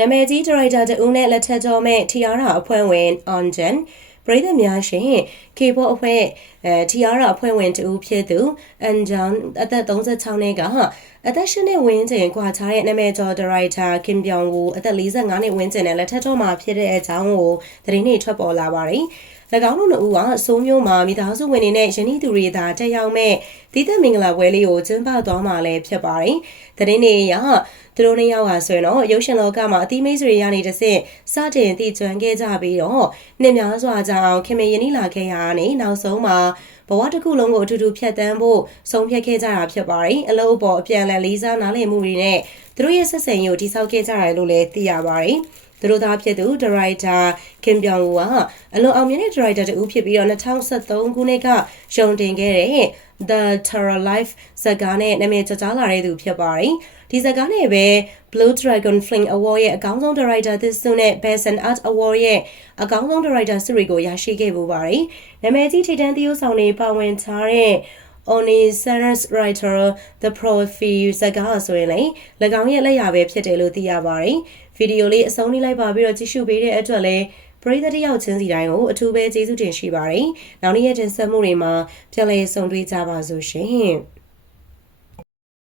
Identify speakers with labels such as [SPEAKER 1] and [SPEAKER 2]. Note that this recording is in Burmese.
[SPEAKER 1] နာမည်ကြီးဒါရိုက်တာတဦးနဲ့လက်ထက်တော်မဲ့ထီယာရာအဖွဲ့ဝင်အွန်ဂျန်ပရိသတ်များရှင် K-pop အဖွဲ့အဲထီယာရာအဖွဲ့ဝင်တူဖြစ်သူအန်ဂျန်အသက်36နှစ်ကအသက်ရှင်နဲ့ဝင်းကျင်ကွာခြားတဲ့နာမည်ကျော်ဒါရိုက်တာကင်ပြောင်ကိုအသက်45နှစ်ဝန်းကျင်နဲ့လက်ထက်တော်မှာဖြစ်တဲ့အကြောင်းကိုသတင်းတွေထွက်ပေါ်လာပါတယ်။၎င်းတို့နှစ်ဦးကအစိုးမျိုးမှာမိသားစုဝင်တွေနဲ့ယနေ့သူတွေသာတက်ရောက်မဲ့တည်သက်မင်္ဂလာပွဲလေးကိုကျင်းပသွားမှာလည်းဖြစ်ပါတယ်။သတင်းတွေအရသူတို့နှစ်ယောက်ဟာဆိုရင်တော့ရုပ်ရှင်လောကမှာအသီးမိတ်ဆွေရနေတစ်ဆင့်စတင်တည်ကျွမ်းခဲ့ကြပြီးတော့နှစ်များစွာကြောင့်ခင်မယနေ့လာခဲ့ရတာနဲ့နောက်ဆုံးမှာ ဘဝတစ်ခုလုံးကိုအထူးထူးဖြတ်တန်းဖို့ဆုံးဖြတ်ခဲ့ကြတာဖြစ်ပါတယ်။အလုပ်ပေါ်အပြန်အလှန်လေးစားနားလည်မှုတွေနဲ့သူတို့ရဲ့ဆက်ဆံရေးကိုတည်ဆောက်ခဲ့ကြတယ်လို့လည်းသိရပါတယ်။ သူတို့သားဖြစ်သူဒါရိုက်တာကင်ပြောင်ဝူကအလွန်အောင်မြင်တဲ့ဒါရိုက်တာတူဖြစ်ပြီးတော့2023ခုနှစ်ကရုံတင်ခဲ့တဲ့ The Terra Life ဇာတ်ကားနဲ့နာမည်ကျော်ကြားလာတဲ့သူဖြစ်ပါတယ်။ဒီဇာတ်ကားနဲ့ပဲ Blue Dragon Fling Award ရဲ့အကောင်းဆုံးဒါရိုက်တာသစ်ဆုနဲ့ Best and Art Award ရဲ့အကောင်းဆုံးဒါရိုက်တာဆုတွေကိုရရှိခဲ့ပူပါတယ်။နာမည်ကြီးထိတန်းသရုပ်ဆောင်တွေပါဝင်ထားတဲ့ Oni Saras writer the profile ဇာတ်ကားဆိုရင်လေ၎င်းရဲ့လက်ရာပဲဖြစ်တယ်လို့သိရပါတယ်။ဗီဒီယိုလေးအဆုံးလေးလိုက်ပါပြီးတော့ကြည့်ရှုပေးတဲ့အတွက်လည်းပရိသတ်တယောက်ချင်းစီတိုင်းကိုအထူးပဲကျေးဇူးတင်ရှိပါတယ်။နောက်နေ့ရက်တင်ဆက်မှုတွေမှာပြန်လည်ဆုံတွေ့ကြပါစို့ရှင်။